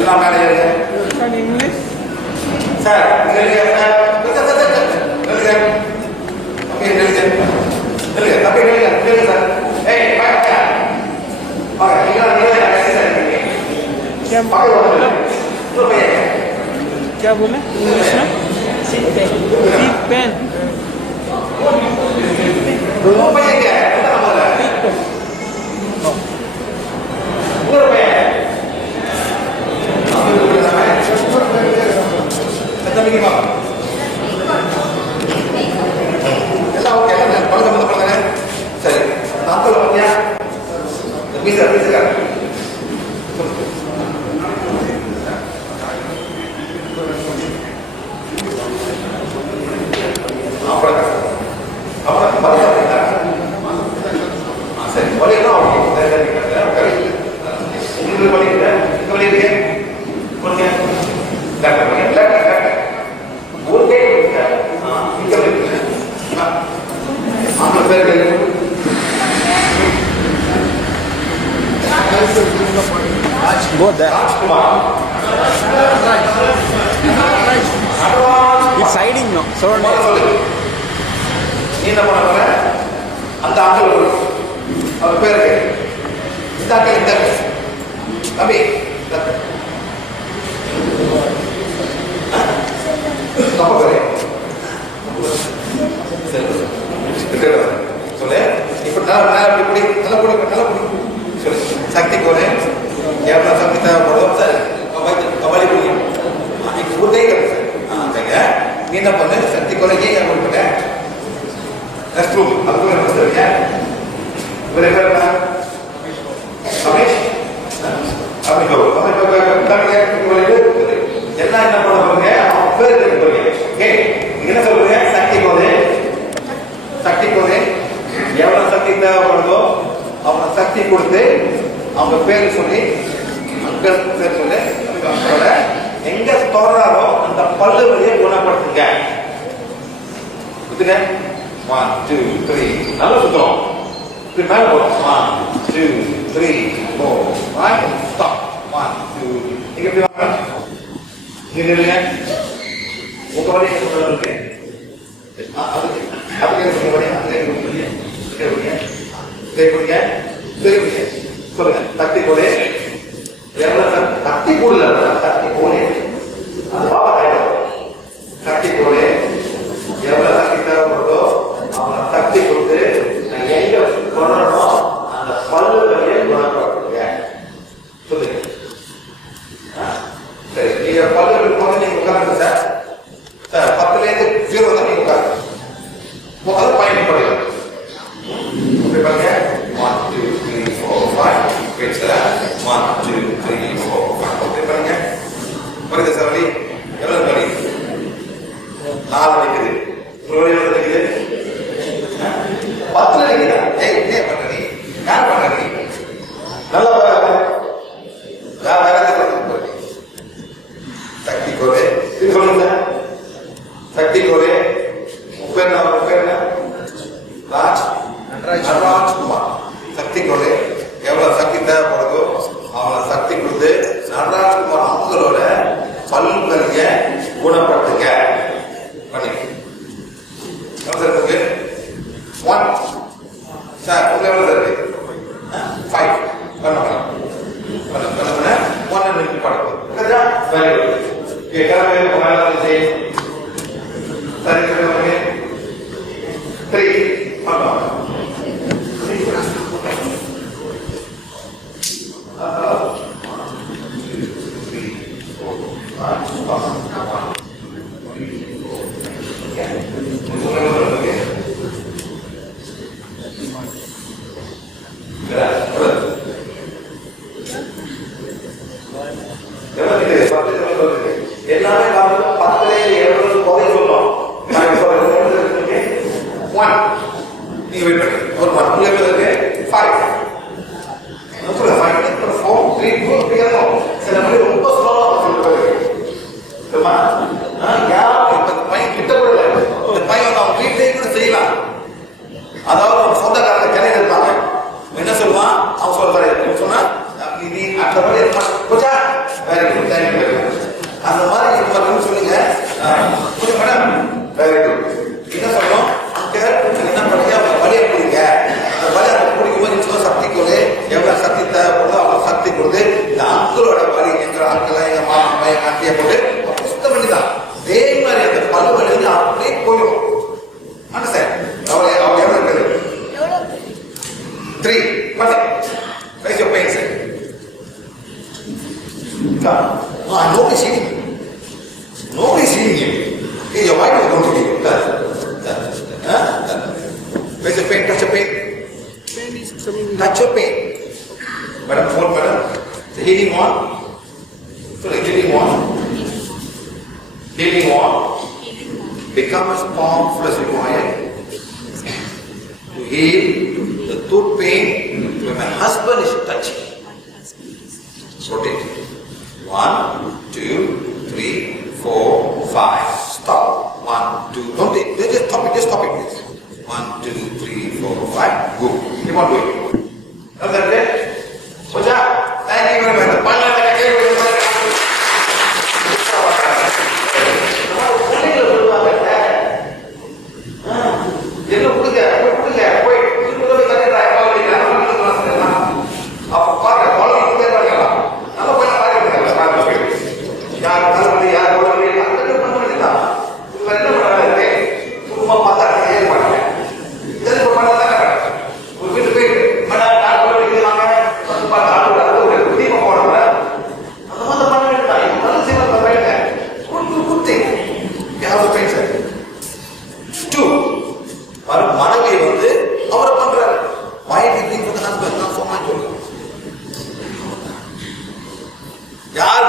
will not adhere. Sir, English? Sir, religion, sir. Sir, sir, sir, sir. Religion. Okay, religion. Religion. Okay, religion. Religion, sir. Hey, why not that? Okay, you gotta really have to say क्या बोले क्या बोले English में seat pen seat pen दोनों पे क्या है hiding நீ என்ன பண்ண போற அந்த ஆட்கள் வரும் அவர் பேரு இந்த ஆட்கள் இந்த தம்பி பேரு சரி கிட்ட வா. சொல்லு இப்ப நல்லா நல்லா இப்படி குடி நல்லா குடி நல்லா குடி சொல்லு சக்தி கோலே எவ்வளவு சக்தி தேவைப்படும் சார் கபாலி குடி இப்போ ஒரு கை கட்டு சார் ஆ சரிங்க நீ என்ன பண்ணு சக்தி கோலைக்கு ஏன் பண்ண ரெஸ்ட் ரூம் அதுக்குள்ள ரெஸ்ட் இவர் என்ன பண்ணா ரமேஷ் அவங்க கோ எல்லாம் என்ன பண்ண போறீங்க அவன் பேர் கேட்க போறீங்க ஓகே என்ன சொல்றீங்க சக்தி கோலே சக்தி கோலே எவ்வளவு சக்தி தேவைப்படுதோ அவனை சக்தி கொடுத்து அவங்க பேர் சொல்லி அங்கிள் பேர் சொல்லி அவங்களோட எங்க தோறாரோ அந்த பல்லு வழியை குணப்படுத்துங்க சுத்துங்க ஒன் டூ த்ரீ நல்லா சுத்தம் இப்படி மேல போகும் one two three four five stop one two நீங்க எப்படி வாங்க நீங்க நில்லுங்க உங்க வழி எங்க கொண்டு இருக்கு அதுக்கு அதுக்கு உங்க வழி அதுக்கு கொடுங்க கொடுங்க கொடுங்க கொடுங்க சொல்லுங்க தட்டி போடு எவ்வளவு தட்டி போடல தட்டி போடு அது பாப்பா கையில சக்தி கொடு எவ்வளவு சக்தி தேவைப்படுதோ அவனை சக்தி கொடுத்து நான் எங்க கொள்ளணும் அந்த பல்லு வழியை குணப்படுத்துங்க சொல்லுங்க ஆ? சரி நீங்க பல்லு வலி போன நீங்க உட்காருங்க சார் சார் பத்துல இருந்து ஜீரோ தான் நீங்க உட்காருங்க முதல்ல பயணப்படுங்க இப்படி பாருங்க one two three four five wait sir one two three four five okay பாருங்க புரியுது சார் வலி எவ்வளவு வலி நாலு நிக்குது ஒரு வழி எவ்வளவு நிக்குது பத்துல நிக்குதா ஏய் என்ன பண்ற நீ யார் பண்ற நீ நல்லா பாரு. வேற பண்ணு பாரு. சக்தி கோலே இது சொல்லுங்க சக்தி உன் பேர் என்ன ராஜ் நடராஜ் குமார் சக்தி கோலே எவ்வளவு சக்தி தேவைப்படுதோ அவனை சக்தி கொடுத்து நடராஜ் குமார் அவங்களோட பல்வலிய குணப்படுத்துங்க. Tá pagão. और मटकूले में लगे கொடுத்து இந்த அங்குலோட பாரு எங்க ஆட்கள் எங்க மாமா பையன் அத்தையை போட்டு சுத்தம் பண்ணிதான் அதே மாதிரி அந்த பல்லுவலி அப்படியே போயிடும் அண்டர்ஸ்டாண்ட் அவளை அவள் எவ்வளவு இருக்குது three percent raise your pain sir Ah, nobody is eating you. Nobody is eating you. Okay, your wife is going to eat you. That, that, that, that. Where's the pain? Touch your pain. Pain is coming. Touch your pain. Madam, what madam? The heating on? So the heating on? Heating on? Become as powerful as required to heal the tooth pain when my husband is touching. யார்